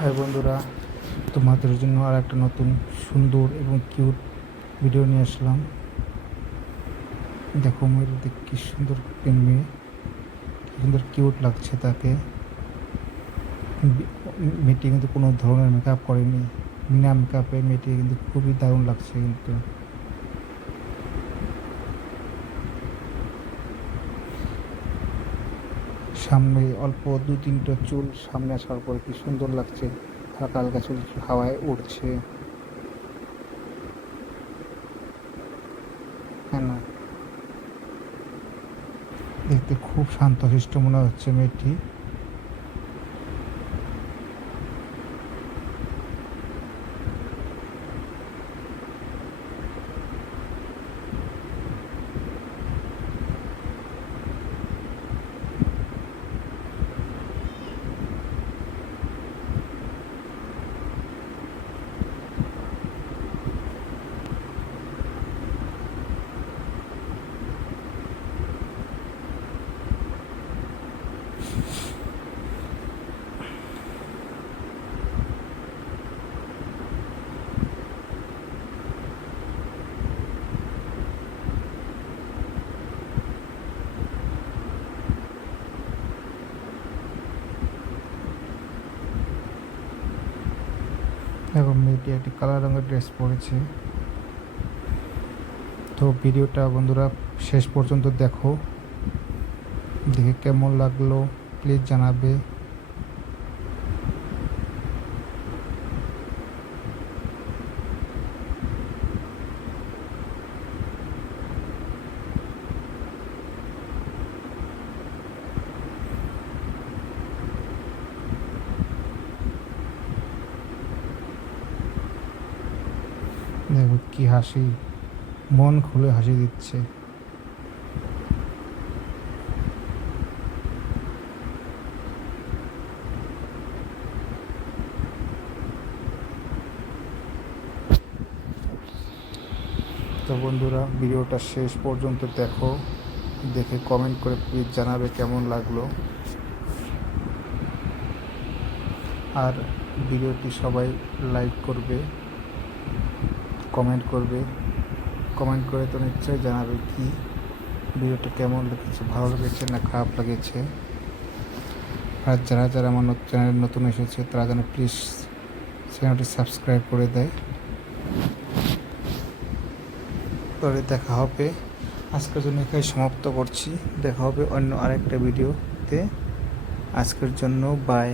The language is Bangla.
হাই বন্ধুরা, তোমাদের জন্য আর একটা নতুন সুন্দর এবং কিউট ভিডিও নিয়ে আসলাম। দেখো মেয়েটা কি সুন্দর মেয়ে, কি সুন্দর কিউট লাগছে তাকে। মেয়েটি কিন্তু কোনো ধরনের মেকআপ করেনি, বিনা মেকআপে মেয়েটি কিন্তু খুবই দারুণ লাগছে। কিন্তু সামনে অল্প দু তিনটা চুল সামনে আসার পরে কি সুন্দর লাগছে, হালকা হালকা চুল হাওয়ায় উড়ছে, হ্যাঁ না? দেখতে খুব শান্তশিষ্ট মনে হচ্ছে মেয়েটি। এখন মেয়েটি একটি কালো রঙের ড্রেস পরেছে। তো ভিডিওটা বন্ধুরা শেষ পর্যন্ত দেখো, দেখে কেমন লাগলো প্লিজ জানাবে। দেখো কি হাসি, মন খুলে হাসি দিচ্ছে। তো বন্ধুরা ভিডিওটা শেষ পর্যন্ত দেখো, দেখে কমেন্ট করে প্লিজ জানাবে কেমন লাগলো। আর ভিডিওটি সবাই লাইক করবে, কমেন্ট করবে। কমেন্ট করে তো নিশ্চয়ই জানাবে কি ভিডিওটা কেমন লেগেছে, ভালো লেগেছে না খারাপ লেগেছে। আর যারা যারা আমার চ্যানেলে নতুন এসেছে তারা যেন প্লিজ চ্যানেলটি সাবস্ক্রাইব করে দেয়। পরে দেখা হবে, আজকের জন্য এখানে সমাপ্ত করছি। দেখা হবে অন্য আরেকটা ভিডিওতে। আজকের জন্য বাই।